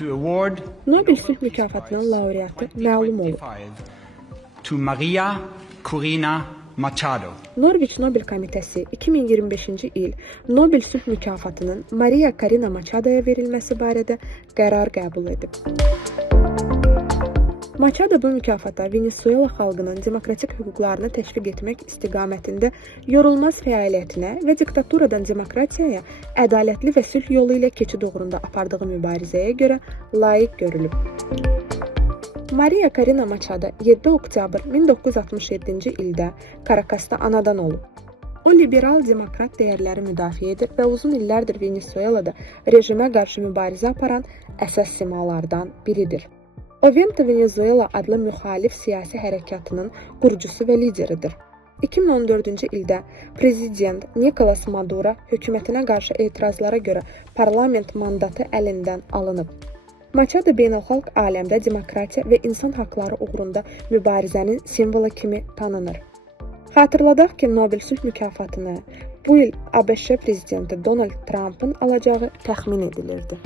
to award Nobel Sülh mükafatının laureatı məlum olub. to Maria Corina Machado. Norveç Nobel Komitəsi 2025-ci il Nobel Sülh mükafatının Maria Corina Machado'ya verilməsi barədə qərar qəbul edib. Machado bu mükafata Venezuela xalqının demokratik hüquqlarını təşviq etmək istiqamətində yorulmaz fəaliyyətinə və diktaturadan demokratiyaya ədalətli və sülh yolu ilə keçid uğrunda apardığı mübarizəyə görə layiq görülüb. Maria Corina Machado 7 oktyabr 1967-ci ildə Caracasda anadan olub. O, liberal demokrat dəyərləri müdafiə edir və uzun illərdir Venezuelada rejimə qarşı mübarizə aparan əsas simalardan biridir. O, Vento Venezuela adlı müxalif siyasi hərəkatının qurucusu və lideridir. 2014-cü ildə prezident Nicolas Maduro hökumətinə qarşı etirazlara görə parlament mandatı əlindən alınıb. Machado beynəlxalq aləmdə demokratiya və insan haqları uğrunda mübarizənin simvolu kimi tanınır. Xatırladaq ki, Nobel Sülh mükafatını bu il ABŞ prezidenti Donald Trump'ın alacağı təxmin edilirdi.